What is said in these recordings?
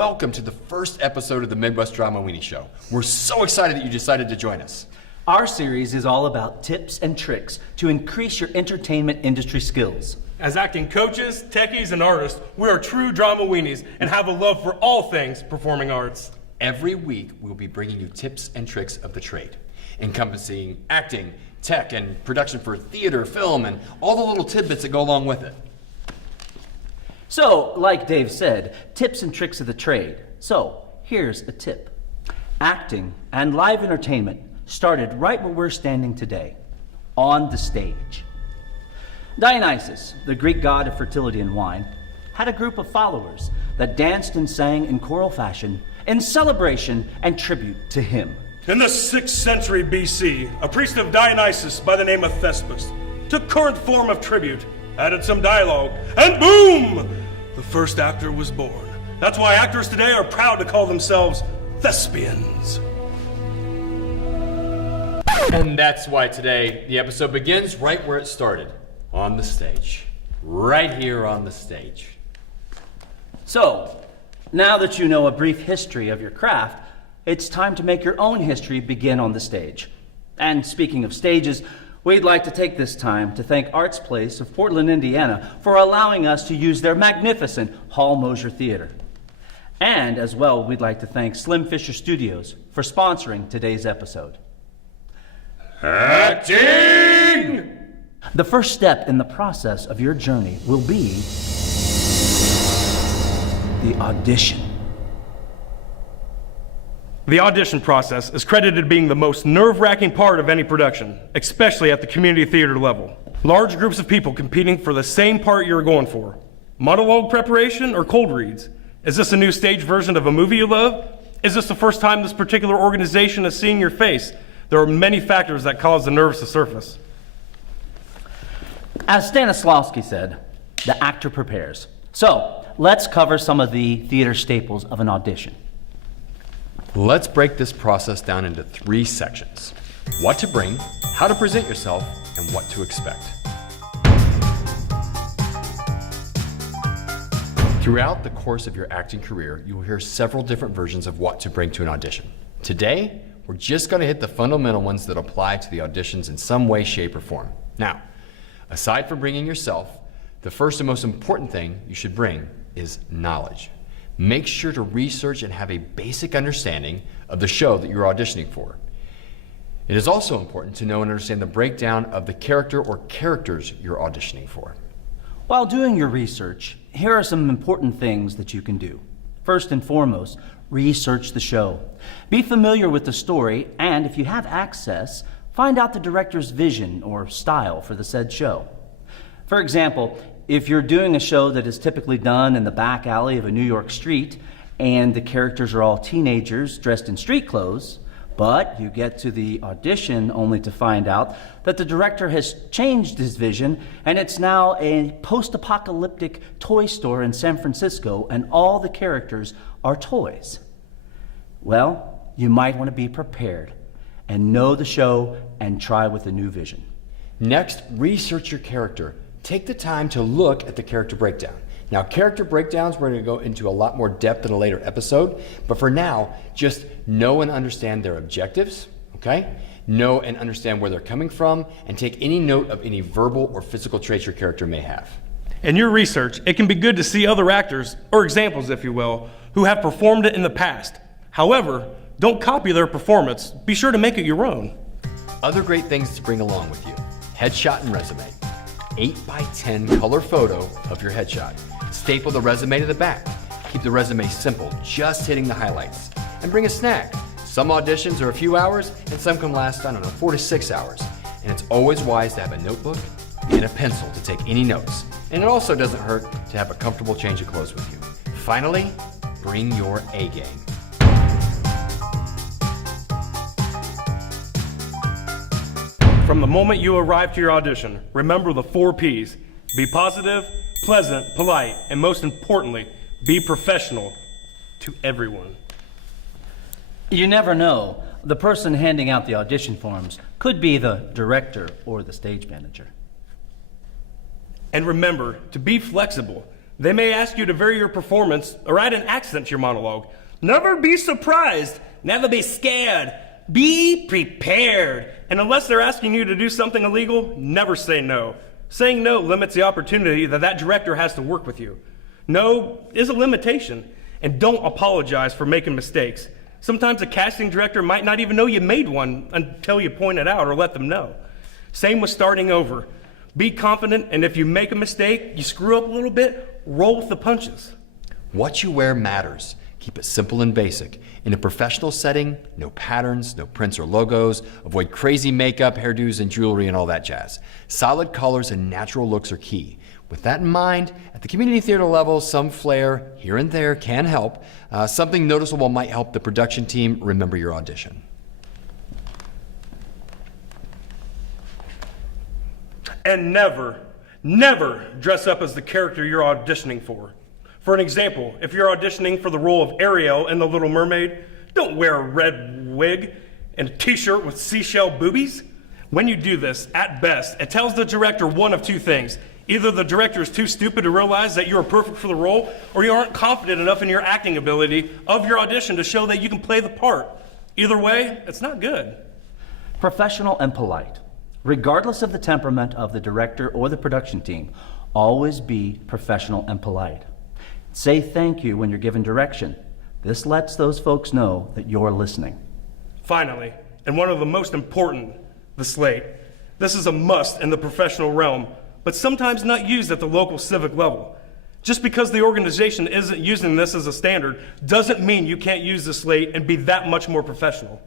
welcome to the first episode of the Midwest Drama Weenie Show. We're so excited that you decided to join us. Our series is all about tips and tricks to increase your entertainment industry skills. As acting coaches, techies, and artists, we are true drama weenies and have a love for all things performing arts. Every week, we'll be bringing you tips and tricks of the trade, encompassing acting, tech, and production for theater, film, and all the little tidbits that go along with it. So, like Dave said, tips and tricks of the trade. So, here's a tip. Acting and live entertainment started right where we're standing today, on the stage. Dionysus, the Greek god of fertility and wine, had a group of followers that danced and sang in choral fashion in celebration and tribute to him. In the 6th century BC, a priest of Dionysus by the name of Thespis took current form of tribute, added some dialogue, and boom! The first actor was born. That's why actors today are proud to call themselves thespians. And that's why today the episode begins right where it started, on the stage. Right here on the stage. So, now that you know a brief history of your craft, it's time to make your own history begin on the stage. And speaking of stages, we'd like to take this time to thank Arts Place of Portland, Indiana for allowing us to use their magnificent Hall Mosier Theater. And as well, we'd like to thank Slim Fisher Studios for sponsoring today's episode. Acting! The first step in the process of your journey will be the audition. The audition process is credited being the most nerve-wracking part of any production, especially at the community theater level. Large groups of people competing for the same part you're going for. Monologue preparation or cold reads? Is this a new stage version of a movie you love? Is this the first time this particular organization is seeing your face? There are many factors that cause the nerves to surface. As Stanislavski said, the actor prepares. So, let's cover some of the theater staples of an audition. Let's break this process down into 3 sections. What to bring, how to present yourself, and what to expect. Throughout the course of your acting career, you will hear several different versions of what to bring to an audition. Today, we're just going to hit the fundamental ones that apply to the auditions in some way, shape, or form. Now, aside from bringing yourself, the first and most important thing you should bring is knowledge. Make sure to research and have a basic understanding of the show that you're auditioning for. It is also important to know and understand the breakdown of the character or characters you're auditioning for. While doing your research, here are some important things that you can do. First and foremost, research the show. Be familiar with the story, and if you have access, find out the director's vision or style for the said show. For example, if you're doing a show that is typically done in the back alley of a New York street, and the characters are all teenagers dressed in street clothes, but you get to the audition only to find out that the director has changed his vision and it's now a post-apocalyptic toy store in San Francisco and all the characters are toys. Well, you might want to be prepared and know the show and try with a new vision. Next, research your character. Take the time to look at the character breakdown. Now, character breakdowns, we're going to go into a lot more depth in a later episode, but for now, just know and understand their objectives, okay? Know and understand where they're coming from, and take any note of any verbal or physical traits your character may have. In your research, it can be good to see other actors, or examples if you will, who have performed it in the past. However, don't copy their performance. Be sure to make it your own. Other great things to bring along with you: headshot and resume. 8x10 color photo of your headshot. Staple the resume to the back. Keep the resume simple, just hitting the highlights. And bring a snack. Some auditions are a few hours, and some can last, 4 to 6 hours. And it's always wise to have a notebook and a pencil to take any notes. And it also doesn't hurt to have a comfortable change of clothes with you. Finally, bring your A game. From the moment you arrive to your audition, remember the 4 Ps. Be positive, pleasant, polite, and most importantly, be professional to everyone. You never know. The person handing out the audition forms could be the director or the stage manager. And remember to be flexible. They may ask you to vary your performance or add an accent to your monologue. Never be surprised. Never be scared. Be prepared. And unless they're asking you to do something illegal, never say no. Saying no limits the opportunity that director has to work with you. No is a limitation. And don't apologize for making mistakes. Sometimes a casting director might not even know you made one until you point it out or let them know. Same with starting over. Be confident, and if you make a mistake, you screw up a little bit, roll with the punches. What you wear matters. Keep it simple and basic. In a professional setting, no patterns, no prints or logos. Avoid crazy makeup, hairdos, and jewelry and all that jazz. Solid colors and natural looks are key. With that in mind, at the community theater level, some flair here and there can help. Something noticeable might help the production team remember your audition. And never, never dress up as the character you're auditioning for. For an example, if you're auditioning for the role of Ariel in The Little Mermaid, don't wear a red wig and a t-shirt with seashell boobies. When you do this, at best, it tells the director one of two things. Either the director is too stupid to realize that you are perfect for the role, or you aren't confident enough in your acting ability of your audition to show that you can play the part. Either way, it's not good. Professional and polite. Regardless of the temperament of the director or the production team, always be professional and polite. Say thank you when you're given direction. This lets those folks know that you're listening. Finally, and one of the most important, the slate. This is a must in the professional realm, but sometimes not used at the local civic level. Just because the organization isn't using this as a standard doesn't mean you can't use the slate and be that much more professional.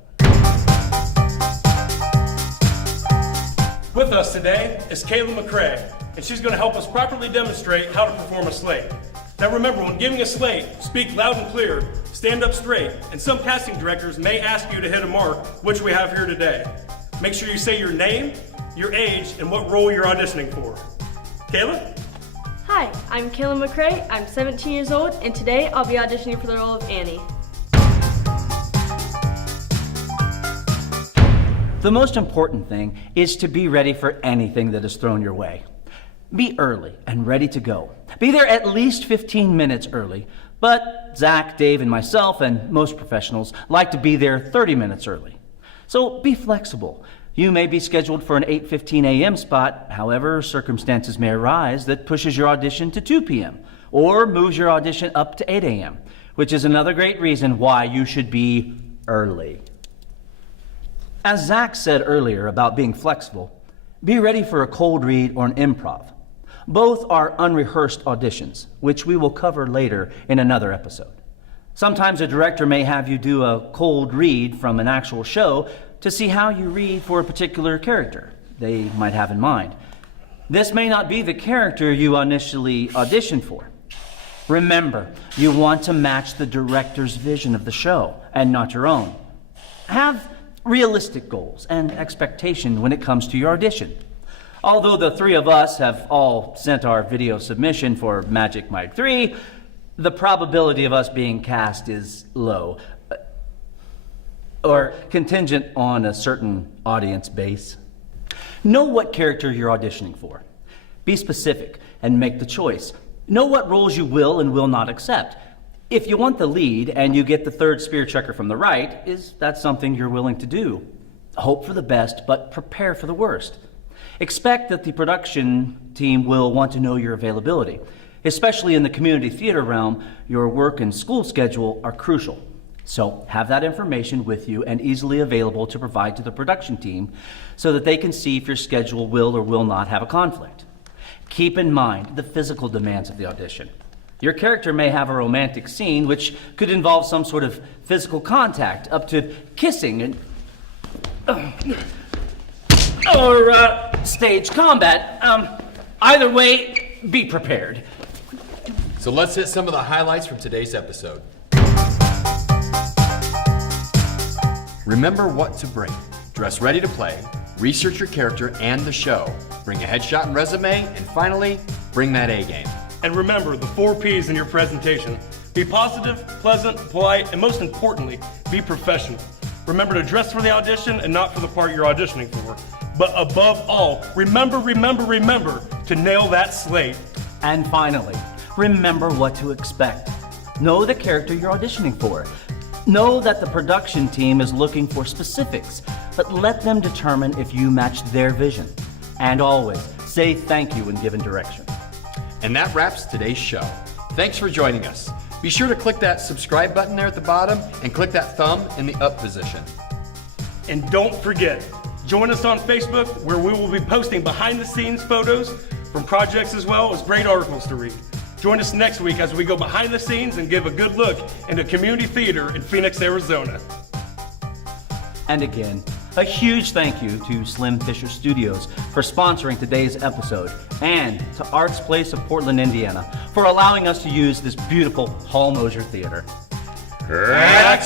With us today is Kayla McCrae, and she's going to help us properly demonstrate how to perform a slate. Now remember, when giving a slate, speak loud and clear, stand up straight, and some casting directors may ask you to hit a mark, which we have here today. Make sure you say your name, your age, and what role you're auditioning for. Kayla? Hi, I'm Kayla McCrae. I'm 17 years old, and today I'll be auditioning for the role of Annie. The most important thing is to be ready for anything that is thrown your way. Be early and ready to go. Be there at least 15 minutes early, but Zach, Dave, and myself, and most professionals, like to be there 30 minutes early. So be flexible. You may be scheduled for an 8:15 a.m. spot, however, circumstances may arise that pushes your audition to 2 p.m. or moves your audition up to 8 a.m., which is another great reason why you should be early. As Zach said earlier about being flexible, be ready for a cold read or an improv. Both are unrehearsed auditions, which we will cover later in another episode. Sometimes a director may have you do a cold read from an actual show to see how you read for a particular character they might have in mind. This may not be the character you initially auditioned for. Remember, you want to match the director's vision of the show and not your own. Have realistic goals and expectation when it comes to your audition. Although the three of us have all sent our video submission for Magic Mike 3, the probability of us being cast is low, or contingent on a certain audience base. Know what character you're auditioning for. Be specific and make the choice. Know what roles you will and will not accept. If you want the lead and you get the third spear checker from the right, is that something you're willing to do? Hope for the best, but prepare for the worst. Expect that the production team will want to know your availability. Especially in the community theater realm, your work and school schedule are crucial. So have that information with you and easily available to provide to the production team so that they can see if your schedule will or will not have a conflict. Keep in mind the physical demands of the audition. Your character may have a romantic scene which could involve some sort of physical contact, up to kissing and or stage combat. Either way, be prepared. So let's hit some of the highlights from today's episode. Remember what to bring. Dress ready to play, research your character and the show, bring a headshot and resume, and finally, bring that A game. And remember the 4 P's in your presentation. Be positive, pleasant, polite, and most importantly, be professional. Remember to dress for the audition and not for the part you're auditioning for. But above all, remember to nail that slate. And finally, Remember what to expect. Know the character you're auditioning for. Know that the production team is looking for specifics, but let them determine if you match their vision. And always, say thank you when given direction. And that wraps today's show. Thanks for joining us. Be sure to click that subscribe button there at the bottom and click that thumb in the up position. And don't forget, join us on Facebook where we will be posting behind the scenes photos from projects as well as great articles to read. Join us next week as we go behind the scenes and give a good look into community theater in Phoenix, Arizona. And again, a huge thank you to Slim Fisher Studios for sponsoring today's episode, and to Arts Place of Portland, Indiana, for allowing us to use this beautiful Hall Mosier Theater. Acting!